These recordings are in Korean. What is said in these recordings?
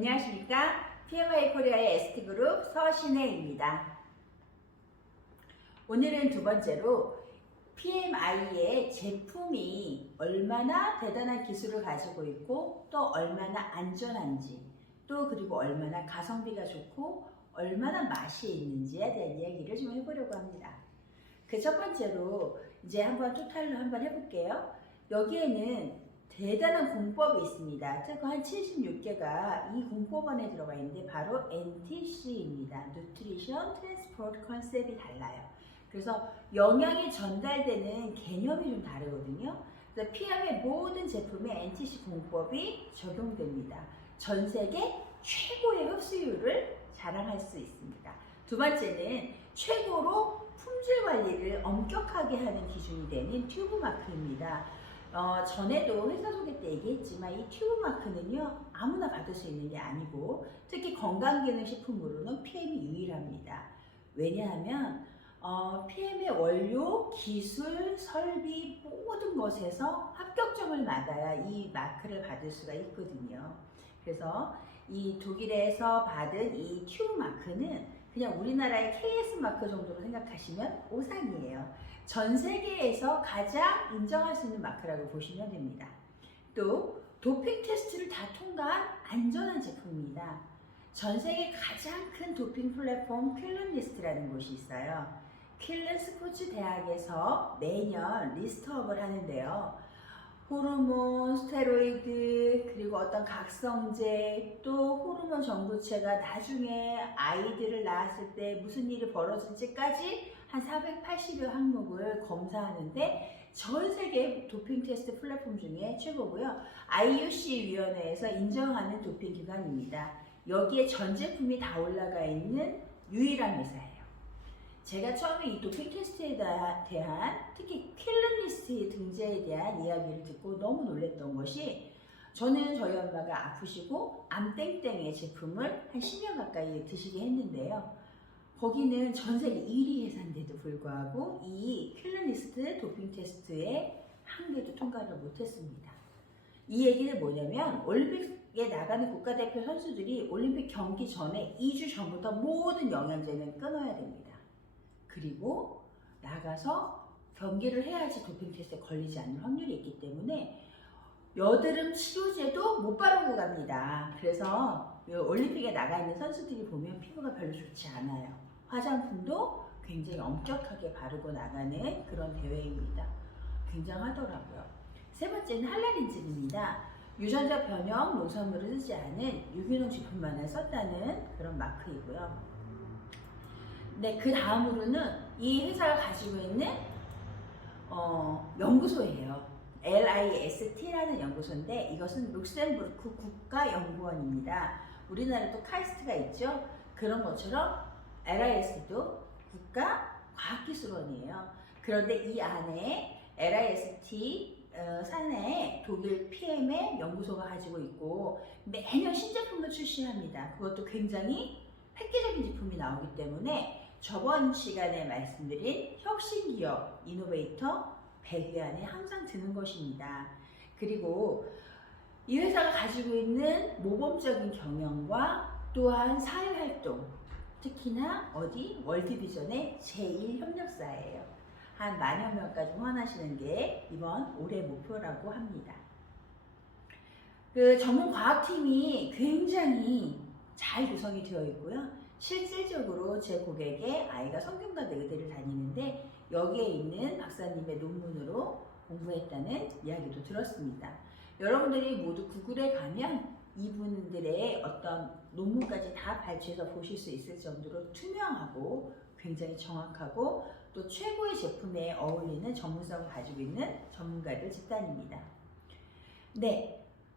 안녕하십니까? PMI 코리아의 ST그룹 서신혜입니다. 오늘은 두 번째로 PMI의 제품이 얼마나 대단한 기술을 가지고 있고 또 얼마나 안전한지 또 그리고 얼마나 가성비가 좋고 얼마나 맛이 있는지에 대한 이야기를 좀 해보려고 합니다. 그 첫 번째로 이제 한번 토탈로 한번 해볼게요. 여기에는 대단한 공법이 있습니다. 한 76개가 이 공법 안에 들어가 있는데 바로 NTC입니다. Nutrition Transport 컨셉이 달라요. 그래서 영양이 전달되는 개념이 좀 다르거든요. 그래서 PM의 모든 제품에 NTC 공법이 적용됩니다. 전 세계 최고의 흡수율을 자랑할 수 있습니다. 두 번째는 최고로 품질 관리를 엄격하게 하는 기준이 되는 튜브 마크입니다. 전에도 회사 소개 때 얘기했지만 이 튜브 마크는요 아무나 받을 수 있는 게 아니고 특히 건강기능식품으로는 PM이 유일합니다. 왜냐하면 PM의 원료, 기술, 설비 모든 것에서 합격점을 받아야 이 마크를 받을 수가 있거든요. 그래서 이 독일에서 받은 이 튜브 마크는 그냥 우리나라의 KS 마크 정도로 생각하시면 오산이에요. 전 세계에서 가장 인정할 수 있는 마크라고 보시면 됩니다. 또 도핑 테스트를 다 통과한 안전한 제품입니다. 전 세계 가장 큰 도핑 플랫폼 퀼른리스트라는 곳이 있어요. 퀼른 스포츠 대학에서 매년 리스트업을 하는데요. 호르몬, 스테로이드, 그리고 어떤 각성제, 또 호르몬 전구체가 나중에 아이들을 낳았을 때 무슨 일이 벌어질지까지 한 480여 항목을 검사하는데 전 세계 도핑 테스트 플랫폼 중에 최고고요. IOC 위원회에서 인정하는 도핑 기관입니다. 여기에 전 제품이 다 올라가 있는 유일한 회사예요. 제가 처음에 이 도핑 테스트에 대한 특히 퀼른리스트 등재에 대한 이야기를 듣고 너무 놀랐던 것이 저는 저희 엄마가 아프시고 암땡땡의 제품을 한 10년 가까이 드시게 했는데요. 거기는 전 세계 1위 회사인데도 불구하고 이 퀼른리스트 도핑 테스트에 한 개도 통과를 못했습니다. 이 얘기는 뭐냐면 올림픽에 나가는 국가대표 선수들이 올림픽 경기 전에 2주 전부터 모든 영양제는 끊어야 됩니다. 그리고 나가서 경기를 해야지 도핑 테스트에 걸리지 않는 확률이 있기 때문에 여드름 치료제도 못 바르고 갑니다. 그래서 올림픽에 나가 있는 선수들이 보면 피부가 별로 좋지 않아요. 화장품도 굉장히 엄격하게 바르고 나가는 그런 대회입니다. 굉장하더라고요. 세 번째는 한라린증입니다. 유전자 변형 농산물을 쓰지 않은 유기농 제품만을 썼다는 그런 마크이고요. 네, 그 다음으로는 이 회사가 가지고 있는 연구소예요. LIST라는 연구소인데 이것은 룩셈부르크 국가연구원입니다. 우리나라도 카이스트가 있죠. 그런 것처럼 LIST도 국가과학기술원이에요. 그런데 이 안에 LIST 산하에 독일 PM의 연구소가 가지고 있고 매년 신제품을 출시합니다. 그것도 굉장히 획기적인 제품이 나오기 때문에 저번 시간에 말씀드린 혁신기업 이노베이터 100위 안에 항상 드는 것입니다. 그리고 이 회사가 가지고 있는 모범적인 경영과 또한 사회활동, 특히나 월드비전의 제1협력사예요. 한 10,000여 명까지 후원하시는 게 이번 올해 목표라고 합니다. 그 전문 과학팀이 굉장히 잘 구성이 되어 있고요. 실질적으로 제 고객의 아이가 성균관대 의대를 다니는데 여기에 있는 박사님의 논문으로 공부했다는 이야기도 들었습니다. 여러분들이 모두 구글에 가면 이분들의 어떤 논문까지 다 발췌해서 보실 수 있을 정도로 투명하고 굉장히 정확하고 또 최고의 제품에 어울리는 전문성을 가지고 있는 전문가들 집단입니다. 네.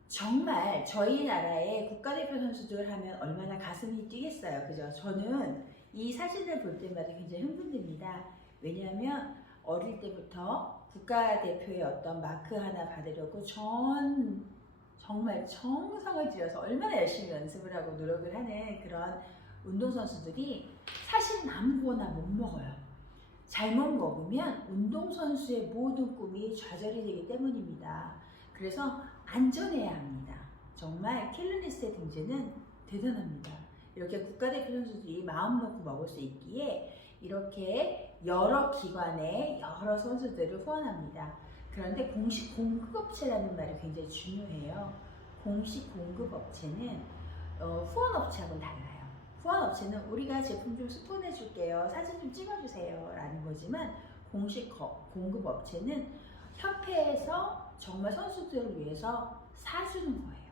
정말 저희 나라의 국가대표 선수들 하면 얼마나 가슴이 뛰겠어요. 그죠? 저는 이 사진을 볼 때마다 굉장히 흥분됩니다. 왜냐하면 어릴 때부터 국가대표의 어떤 마크 하나 받으려고 정말 정성을 들여서 얼마나 열심히 연습을 하고 노력을 하는 그런 운동선수들이 사실 아무거나 못 먹어요. 잘못 먹으면 운동선수의 모든 꿈이 좌절이 되기 때문입니다. 그래서 안전해야 합니다. 정말 킬르니스의 등재는 대단합니다. 이렇게 국가대표 선수들이 마음 놓고 먹을 수 있기에 이렇게 여러 기관의 여러 선수들을 후원합니다. 그런데 공식 공급업체라는 말이 굉장히 중요해요. 공식 공급업체는 후원업체하고는 달라요. 후원업체는 우리가 제품 좀 스폰해 줄게요, 사진 좀 찍어주세요 라는 거지만, 공식 공급업체는 협회에서 정말 선수들을 위해서 사주는 거예요.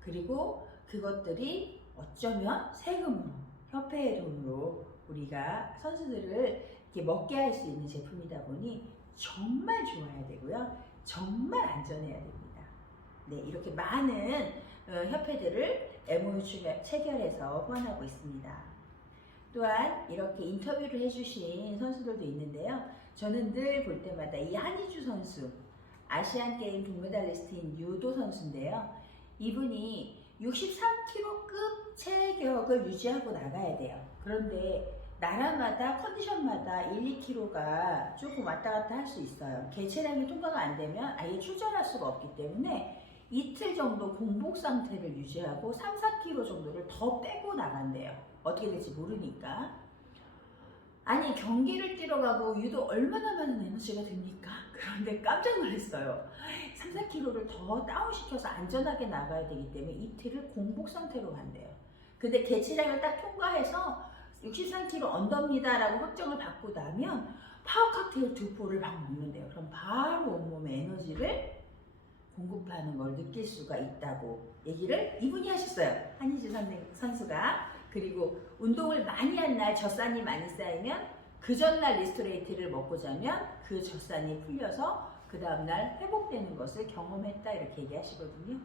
그리고 그것들이 어쩌면 세금으로, 협회의 돈으로 우리가 선수들을 이렇게 먹게 할 수 있는 제품이다 보니 정말 좋아야 되고요. 정말 안전해야 됩니다. 네, 이렇게 많은 협회들을 MOU 체결해서 후원하고 있습니다. 또한 이렇게 인터뷰를 해주신 선수들도 있는데요. 저는 늘 볼 때마다 이 한희주 선수, 아시안게임 동메달리스트인 유도 선수인데요. 이분이 63kg급 체격을 유지하고 나가야 돼요. 그런데 나라마다 컨디션마다 1, 2kg가 조금 왔다 갔다 할 수 있어요. 개체량이 통과가 안 되면 아예 출전할 수가 없기 때문에 이틀 정도 공복 상태를 유지하고 3, 4kg 정도를 더 빼고 나간대요. 어떻게 될지 모르니까. 아니, 경기를 뛰러 가고 유도 얼마나 많은 에너지가 됩니까? 그런데 깜짝 놀랐어요. 3, 4kg를 더 다운시켜서 안전하게 나가야 되기 때문에 이틀을 공복 상태로 간대요. 근데 개체량을 딱 통과해서 63kg 언더입니다 라고 확정을 받고 나면 파워 칵테일 2포를 막 먹는데요. 그럼 바로 온몸에 에너지를 공급하는 걸 느낄 수가 있다고 얘기를 이분이 하셨어요. 한희주 선수가. 그리고 운동을 많이 한 날 젖산이 많이 쌓이면 그 전날 리스토레이트를 먹고 자면 그 젖산이 풀려서 그 다음날 회복되는 것을 경험했다, 이렇게 얘기하시거든요.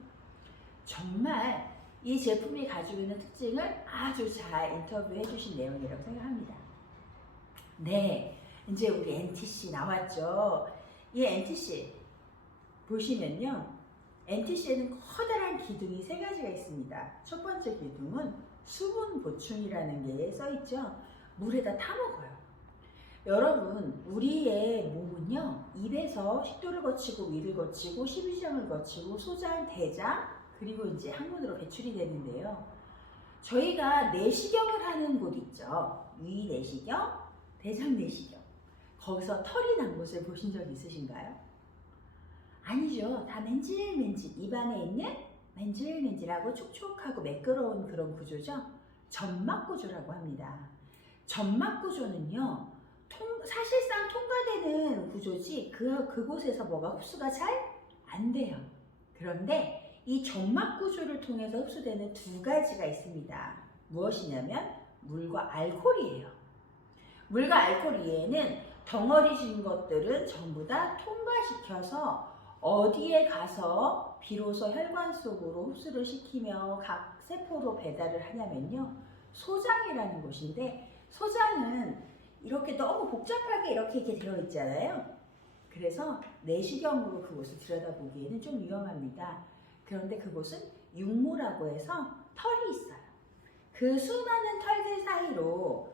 정말 이 제품이 가지고 있는 특징을 아주 잘 인터뷰해 주신 내용이라고 생각합니다. 네, 이제 우리 NTC 나왔죠. 이 NTC 보시면요, NTC에는 커다란 기둥이 3가지가 있습니다. 첫 번째 기둥은 수분 보충이라는 게 써있죠. 물에다 타먹어요. 여러분, 우리의 몸은요, 입에서 식도를 거치고 위를 거치고 십이지장을 거치고 소장, 대장, 그리고 이제 항문으로 배출이 되는데요. 저희가 내시경을 하는 곳 있죠. 위 내시경, 대장 내시경. 거기서 털이 난 곳을 보신 적 있으신가요? 아니죠. 다 맨질맨질, 입안에 있는 맨질맨질하고 촉촉하고 매끄러운 그런 구조죠. 점막 구조라고 합니다. 점막 구조는요, 사실상 통과되는 구조지 그곳에서 뭐가 흡수가 잘 안 돼요. 그런데 이 점막 구조를 통해서 흡수되는 2가지가 있습니다. 무엇이냐면 물과 알코올이에요. 물과 알코올 이외에는 덩어리진 것들은 전부 다 통과시켜서 어디에 가서 비로소 혈관 속으로 흡수를 시키며 각 세포로 배달을 하냐면요, 소장이라는 곳인데, 소장은 이렇게 너무 복잡하게 이렇게 들어있잖아요. 그래서 내시경으로 그곳을 들여다보기에는 좀 위험합니다. 그런데 그곳은 육모라고 해서 털이 있어요. 그 수많은 털들 사이로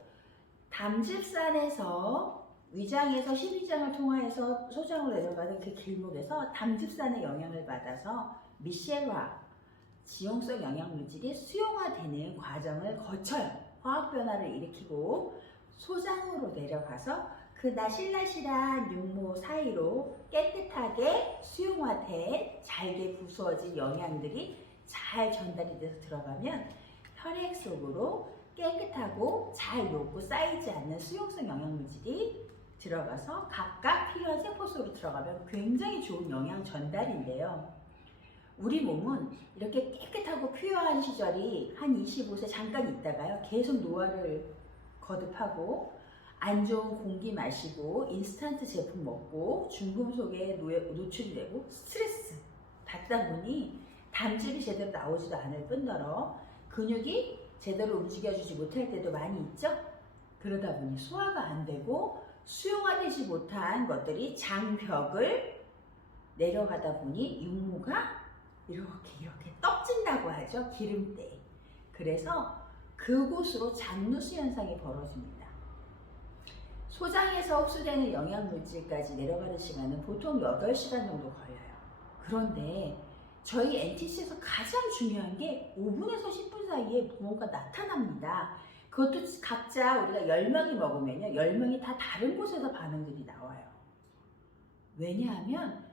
담즙산에서 위장에서 십이장을 통하여서 소장으로 내려가는 그 길목에서 담즙산의 영향을 받아서 미셀화, 지용성 영양물질이 수용화되는 과정을 거쳐요. 화학 변화를 일으키고 소장으로 내려가서 그 나실나실한 육모 사이로 깨끗하게 수용화된 잘게 부수어진 영양들이 잘 전달이 돼서 들어가면 혈액 속으로 깨끗하고 잘 녹고 쌓이지 않는 수용성 영양물질이 들어가서 각각 필요한 세포 속으로 들어가면 굉장히 좋은 영양 전달인데요. 우리 몸은 이렇게 깨끗하고 퓨어한 시절이 한 25세 잠깐 있다가요, 계속 노화를 거듭하고 안 좋은 공기 마시고 인스턴트 제품 먹고 중금속에 노출이 되고 스트레스 받다 보니 담즙이 제대로 나오지도 않을 뿐더러 근육이 제대로 움직여주지 못할 때도 많이 있죠. 그러다 보니 소화가 안 되고 수용화되지 못한 것들이 장벽을 내려가다 보니 육모가 이렇게 떡진다고 하죠. 기름때. 그래서 그곳으로 잔누수 현상이 벌어집니다. 소장에서 흡수되는 영양물질까지 내려가는 시간은 보통 8시간 정도 걸려요. 그런데 저희 NTC에서 가장 중요한 게 5분에서 10분 사이에 무언가 나타납니다. 그것도 각자 우리가 10명이 먹으면요, 10명이 다 다른 곳에서 반응들이 나와요. 왜냐하면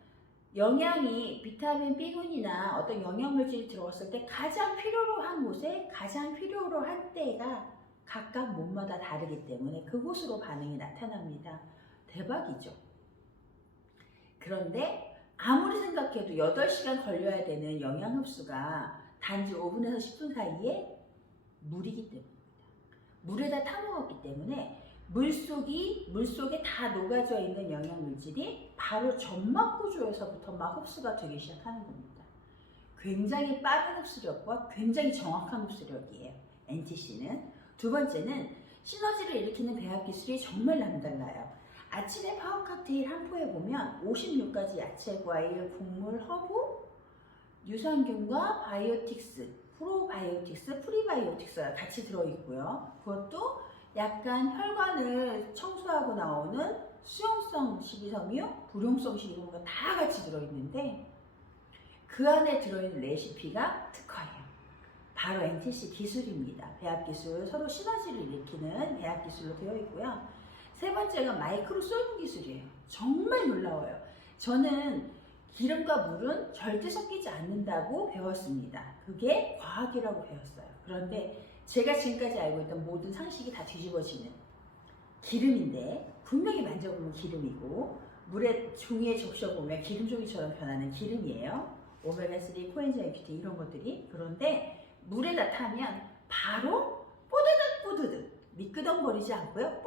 영양이 비타민 B군이나 어떤 영양물질이 들어갔을 때 가장 필요로 한 곳에 가장 필요로 한 때가 각각 몸마다 다르기 때문에 그곳으로 반응이 나타납니다. 대박이죠. 그런데 아무리 생각해도 8시간 걸려야 되는 영양 흡수가 단지 5분에서 10분 사이에 물이기 때문입니다. 물에다 타먹었기 때문에 물속에 다 녹아져 있는 영양물질이 바로 점막 구조에서부터 막 흡수가 되기 시작하는 겁니다. 굉장히 빠른 흡수력과 굉장히 정확한 흡수력이에요, NTC는. 두 번째는 시너지를 일으키는 배합 기술이 정말 남달라요. 아침에 파워 칵테일 한 포에 보면 56가지 야채, 과일, 곡물, 허브, 유산균과 바이오틱스, 프로바이오틱스, 프리바이오틱스가 같이 들어있고요. 그것도 약간 혈관을 청소하고 나오는 수용성 식이섬유, 불용성 식이섬유가 다 같이 들어있는데 그 안에 들어있는 레시피가 특허예요. 바로 NTC 기술입니다. 배합 기술, 서로 시너지를 일으키는 배합 기술로 되어 있고요. 세 번째가 마이크로 솔브 기술이에요. 정말 놀라워요. 저는 기름과 물은 절대 섞이지 않는다고 배웠습니다. 그게 과학이라고 배웠어요. 그런데 제가 지금까지 알고 있던 모든 상식이 다 뒤집어지는 기름인데 분명히 만져보면 기름이고 물에 종이에 적셔보면 기름종이처럼 변하는 기름이에요. 오메가3, 코엔자임 Q10 이런 것들이. 그런데 물에다 타면 바로 뽀드득 미끄덩거리지 않고요.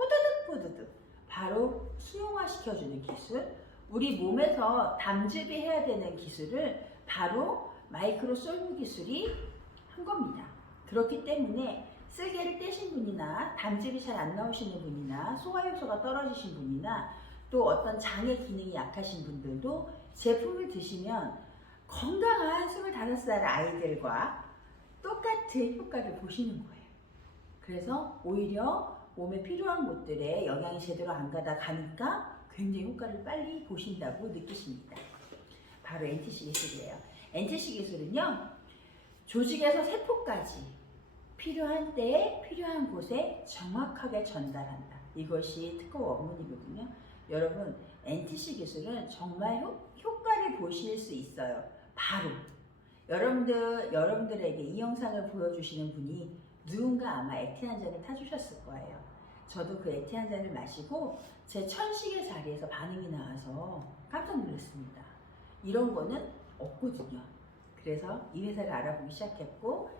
뽀드득 바로 수용화시켜주는 기술. 우리 몸에서 담즙이 해야 되는 기술을 바로 마이크로 솔브 기술이 한 겁니다. 그렇기 때문에 쓸개를 떼신 분이나 담즙이 잘 안 나오시는 분이나 소화효소가 떨어지신 분이나 또 어떤 장의 기능이 약하신 분들도 제품을 드시면 건강한 25살 아이들과 똑같은 효과를 보시는 거예요. 그래서 오히려 몸에 필요한 곳들에 영양이 제대로 안 가니까 굉장히 효과를 빨리 보신다고 느끼십니다. 바로 NTC 기술이에요. NTC 기술은요, 조직에서 세포까지 필요한 때에 필요한 곳에 정확하게 전달한다. 이것이 특허 원문이거든요. 여러분, NTC 기술은 정말 효과를 보실 수 있어요. 바로 여러분들에게 이 영상을 보여주시는 분이 누군가 아마 액티 한 잔을 타주셨을 거예요. 저도 그 액티 한 잔을 마시고 제 천식의 자리에서 반응이 나와서 깜짝 놀랐습니다. 이런 거는 없거든요. 그래서 이 회사를 알아보기 시작했고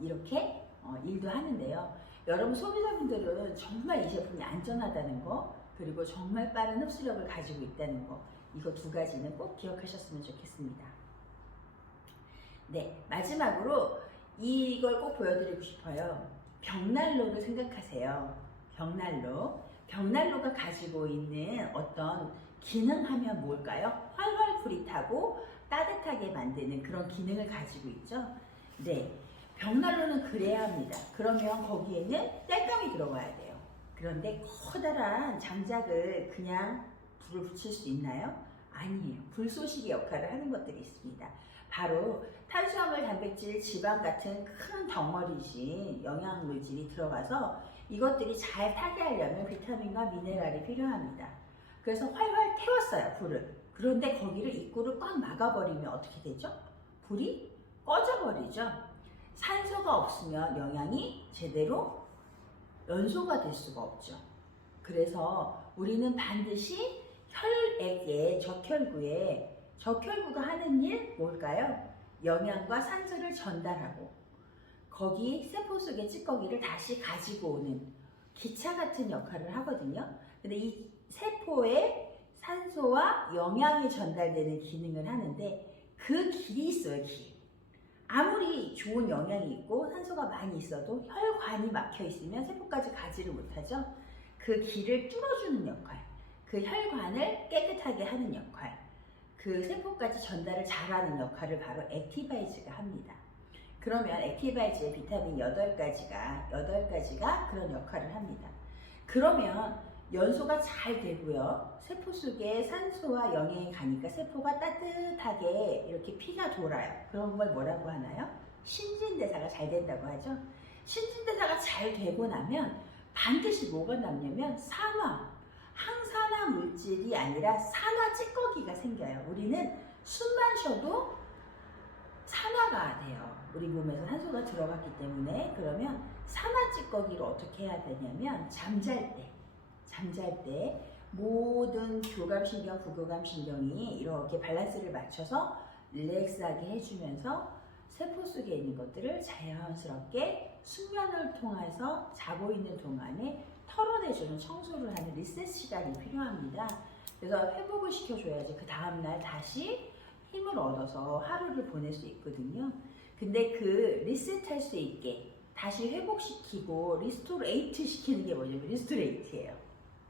이렇게 일도 하는데요. 여러분 소비자분들은 정말 이 제품이 안전하다는 거, 그리고 정말 빠른 흡수력을 가지고 있다는 거, 이거 두 가지는 꼭 기억하셨으면 좋겠습니다. 네, 마지막으로 이걸 꼭 보여드리고 싶어요. 벽난로를 생각하세요. 벽난로가 가지고 있는 어떤 기능하면 뭘까요? 활활 불이 타고 따뜻하게 만드는 그런 기능을 가지고 있죠. 네, 벽난로는 그래야 합니다. 그러면 거기에는 땔감이 들어가야 돼요. 그런데 커다란 장작을 그냥 불을 붙일 수 있나요? 아니에요. 불쏘시개 역할을 하는 것들이 있습니다. 바로 탄수화물, 단백질, 지방 같은 큰 덩어리진 영양물질이 들어가서 이것들이 잘 타게 하려면 비타민과 미네랄이 필요합니다. 그래서 활활 태웠어요, 불을. 그런데 거기를 입구를 꽉 막아버리면 어떻게 되죠? 불이 꺼져버리죠. 산소가 없으면 영양이 제대로 연소가 될 수가 없죠. 그래서 우리는 반드시 혈액의 적혈구가 하는 일 뭘까요? 영양과 산소를 전달하고 거기 세포 속의 찌꺼기를 다시 가지고 오는 기차 같은 역할을 하거든요. 근데 이 세포에 산소와 영양이 전달되는 기능을 하는데 그 길이 있어요, 길. 아무리 좋은 영양이 있고 산소가 많이 있어도 혈관이 막혀 있으면 세포까지 가지를 못하죠. 그 길을 뚫어주는 역할, 그 혈관을 깨끗하게 하는 역할, 그 세포까지 전달을 잘하는 역할을 바로 액티바이즈가 합니다. 그러면 액티바이즈의 비타민 8가지가 그런 역할을 합니다. 그러면 연소가 잘 되고요. 세포 속에 산소와 영양이 가니까 세포가 따뜻하게 이렇게 피가 돌아요. 그런 걸 뭐라고 하나요? 신진대사가 잘 된다고 하죠. 신진대사가 잘 되고 나면 반드시 뭐가 남냐면 산화, 항산화 물질이 아니라 산화 찌꺼기가 생겨요. 우리는 숨만 쉬어도 산화가 돼요. 우리 몸에서 산소가 들어갔기 때문에. 그러면 산화 찌꺼기를 어떻게 해야 되냐면 잠잘 때 모든 교감신경, 부교감신경이 이렇게 밸런스를 맞춰서 릴렉스하게 해주면서 세포 속에 있는 것들을 자연스럽게 숙면을 통해서 자고 있는 동안에 털어내주는 청소를 하는 리셋 시간이 필요합니다. 그래서 회복을 시켜줘야지 그 다음날 다시 힘을 얻어서 하루를 보낼 수 있거든요. 근데 그 리셋할 수 있게 다시 회복시키고 리스토레이트 시키는 게 뭐냐면 리스토레이트예요.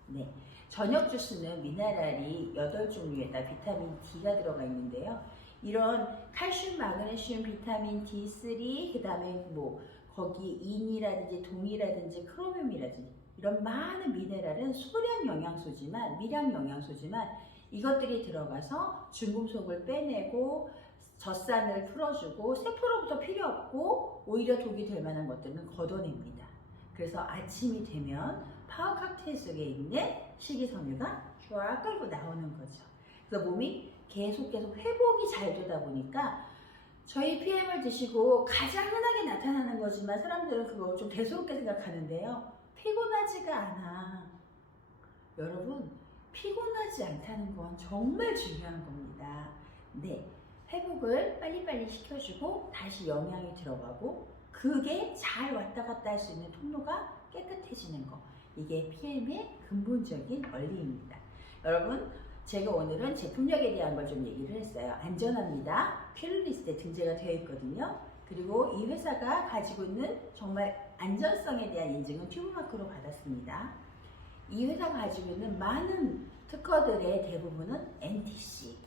네. 저녁 주스는 미네랄이 8종류에다 비타민 D가 들어가 있는데요. 이런 칼슘, 마그네슘, 비타민 D3, 그 다음에 뭐 거기 인이라든지 동이라든지 크로뮴이라든지 이런 많은 미네랄은 소량 영양소지만, 미량 영양소지만 이것들이 들어가서 중금속을 빼내고 젖산을 풀어주고 세포로부터 필요 없고 오히려 독이 될 만한 것들은 걷어냅니다. 그래서 아침이 되면 파워 칵테일 속에 있는 식이섬유가 쫙 끌고 나오는 거죠. 그래서 몸이 계속 회복이 잘 되다 보니까 저희 PM을 드시고 가장 흔하게 나타나는 거지만 사람들은 그걸 좀 대수롭게 생각하는데요. 피곤하지가 않아. 여러분, 피곤하지 않다는 건 정말 중요한 겁니다. 네, 회복을 빨리빨리 시켜주고 다시 영양이 들어가고 그게 잘 왔다 갔다 할 수 있는 통로가 깨끗해지는 거. 이게 PM의 근본적인 원리입니다. 여러분, 제가 오늘은 제품력에 대한 걸 좀 얘기를 했어요. 안전합니다. 퀼리스트에 등재가 되어 있거든요. 그리고 이 회사가 가지고 있는 정말 안전성에 대한 인증은 튜브마크로 받았습니다. 이 회사가 가지고 있는 많은 특허들의 대부분은 NTC,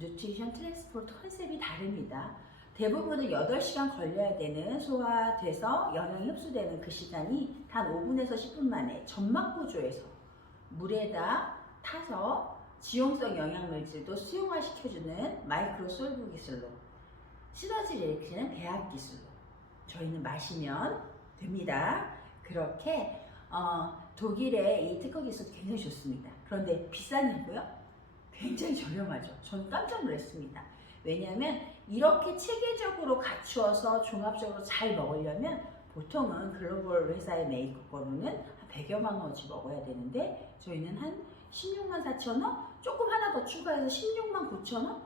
Nutrition Transport 컨셉이 다릅니다. 대부분은 8시간 걸려야 되는 소화돼서 영양이 흡수되는 그 시간이 단 5분에서 10분 만에 점막 구조에서 물에다 타서 지용성 영양물질도 수용화 시켜주는 마이크로 솔브 기술로, 시너지 리액션은 배합 기술로 저희는 마시면 됩니다. 그렇게 독일의 이 특허 기술 굉장히 좋습니다. 그런데 비싸냐고요? 굉장히 저렴하죠. 저는 깜짝 놀랐습니다. 왜냐하면 이렇게 체계적으로 갖추어서 종합적으로 잘 먹으려면 보통은 글로벌 회사의 메이커거로는 한 100여만 원어치 먹어야 되는데 저희는 한 16만 4천 원? 조금 하나 더 추가해서 16만 9천 원?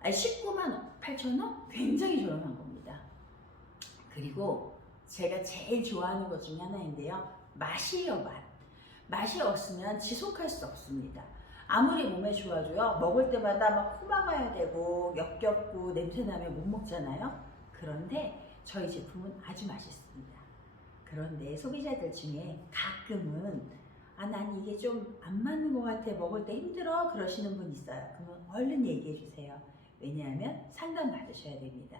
아니 19만 8천 원? 굉장히 저렴한 겁니다. 그리고 제가 제일 좋아하는 것 중에 하나인데요. 맛이에요, 맛. 맛이 없으면 지속할 수 없습니다. 아무리 몸에 좋아도요, 먹을 때마다 막 코 막아야 되고 역겹고 냄새나면 못 먹잖아요. 그런데 저희 제품은 아주 맛있습니다. 그런데 소비자들 중에 가끔은 난 이게 좀 안 맞는 것 같아, 먹을 때 힘들어 그러시는 분 있어요. 그러면 얼른 얘기해 주세요. 왜냐하면 상담 받으셔야 됩니다.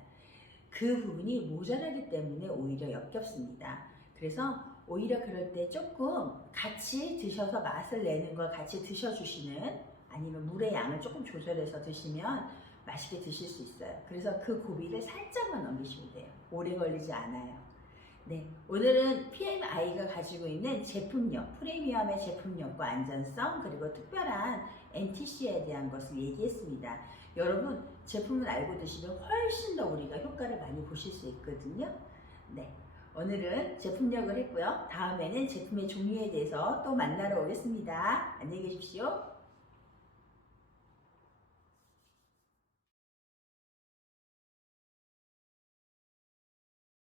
그 부분이 모자라기 때문에 오히려 역겹습니다. 그래서 오히려 그럴 때 조금 같이 드셔서 맛을 내는 걸 같이 드셔주시는, 아니면 물의 양을 조금 조절해서 드시면 맛있게 드실 수 있어요. 그래서 그 고비를 살짝만 넘기시면 돼요. 오래 걸리지 않아요. 네, 오늘은 PMI가 가지고 있는 제품력, 프리미엄의 제품력과 안전성, 그리고 특별한 NTC에 대한 것을 얘기했습니다. 여러분, 제품을 알고 드시면 훨씬 더 우리가 효과를 많이 보실 수 있거든요. 네, 오늘은 제품력을 했고요. 다음에는 제품의 종류에 대해서 또 만나러 오겠습니다. 안녕히 계십시오.